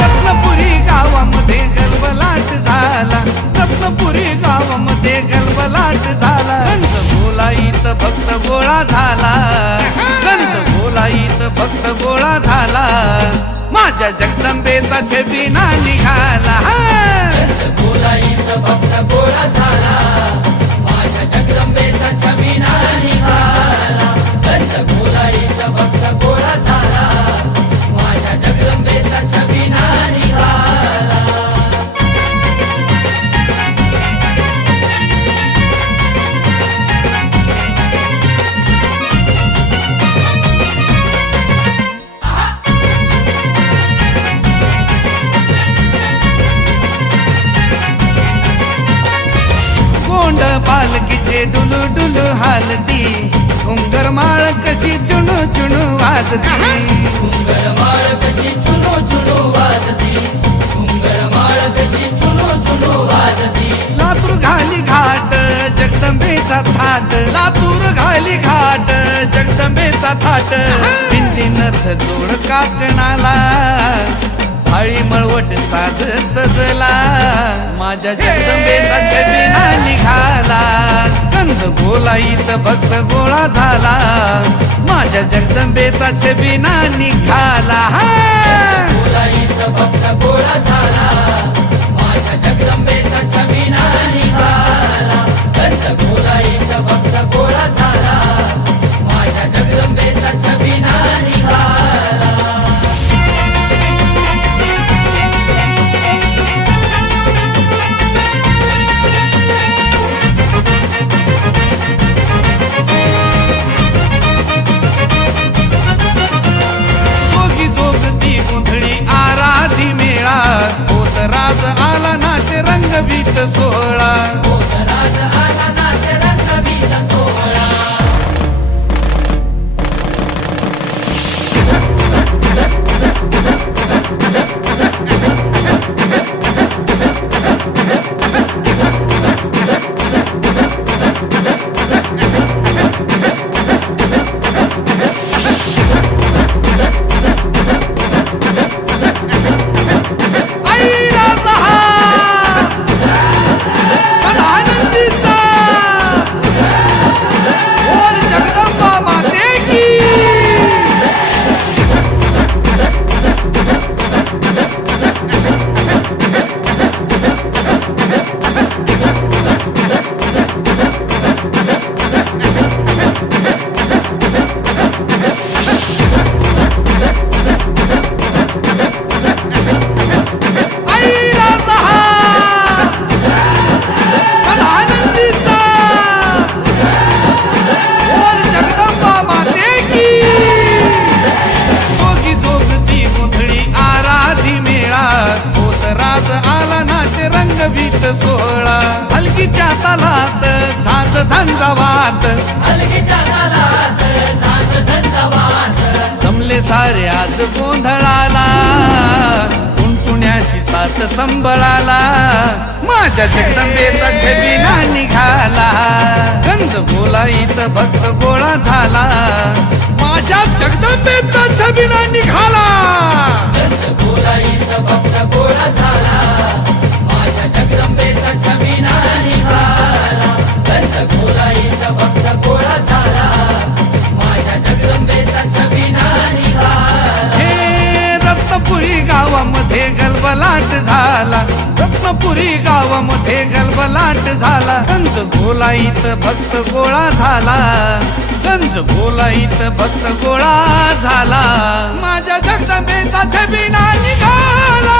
रत्नपुरी गावामध्ये गलबलाट झाला, रत्नपुरी गावामध्ये गलबलाट झाला. गंज बोलाईत भक्त गोळा झाला, गंज बोलाईत भक्त गोळा झाला. माझ्या जगदंबेचा छबिना निघाला. बोलाईत भक्त गोळा झाला, माझ्या जगदंबेचा छबिना निघाला. गंज बोलाईत भक्त गोळा झाला, माझ्या जगदंबेचा छबिना निघाला. गोंड पालखीचे डुलू डुलू हालती, घुंगर माळ कशी चुणू चुणू वाजती. घुंगरमाळ कशी चुनो चुनो वाजती, घुंगरमाळ कशी चुनो चुनो वाजती. लातूर घाली घाट जगदंबेचा थाट, लातूर घाली घाट जगदंबेचा थाट. पिंडी नथ जोड काकणाला, थाळी मळवट साज सजला. माझ्या जगदंबेचा छबिना निघाला. गंज बोलाईत भक्त गोळा झाला, माझ्या जगदंबेचा छबिना निघाला. बोलाईत भक्त गोळा झाला, माझ्या जगदंबेचा छबिना निघाला. गंज बोलाईत भक्त गोळा झाला, माझ्या जगदंबेचा छबिना निघाला. जोगी जोगती गोंधळी आराधी मेळा, होत राज आला नाच रंगभीत सोहळा. राज आला नाच रंगवीत सोहळा. आई राजा सदानंदीचा, बोल जगदंबा माते की. आई राजा सदानंदीचा, बोल जगदंबा माते की. जोगी जोगती गोंधळी आराधी मेळा, होत राज आला नाच रंगभीत सोहळा. हलकीच्या तालात झांज झंझावात, हलगीच्या तालात झांज झंझावात. जमले सारे आज गोंधळाला, टुणटुण्याची साथ संबळाला. माझ्या जगदंबेचा छबिना निघाला. गंज बोलाईत भक्त गोळा झाला, माझ्या जगदंबेचा छबिना निघाला. गंज बोलाईत भक्त गोळा झाला, माझ्या जगदंबेचा छबिना निघाला. गंज बोलाईत भक्त गोळा झाला, माझ्या जगदंबेचा छबिना निघाला. हे रत्नपुरी गावामध्ये गलबलाट झाला, रत्नपुरी गावामध्ये गलबलाट झाला. गंज बोलाईत भक्त गोळा झाला, गंज बोलाईत भक्त गोळा झाला. माझ्या जगदंबेचा छबिना निघाला.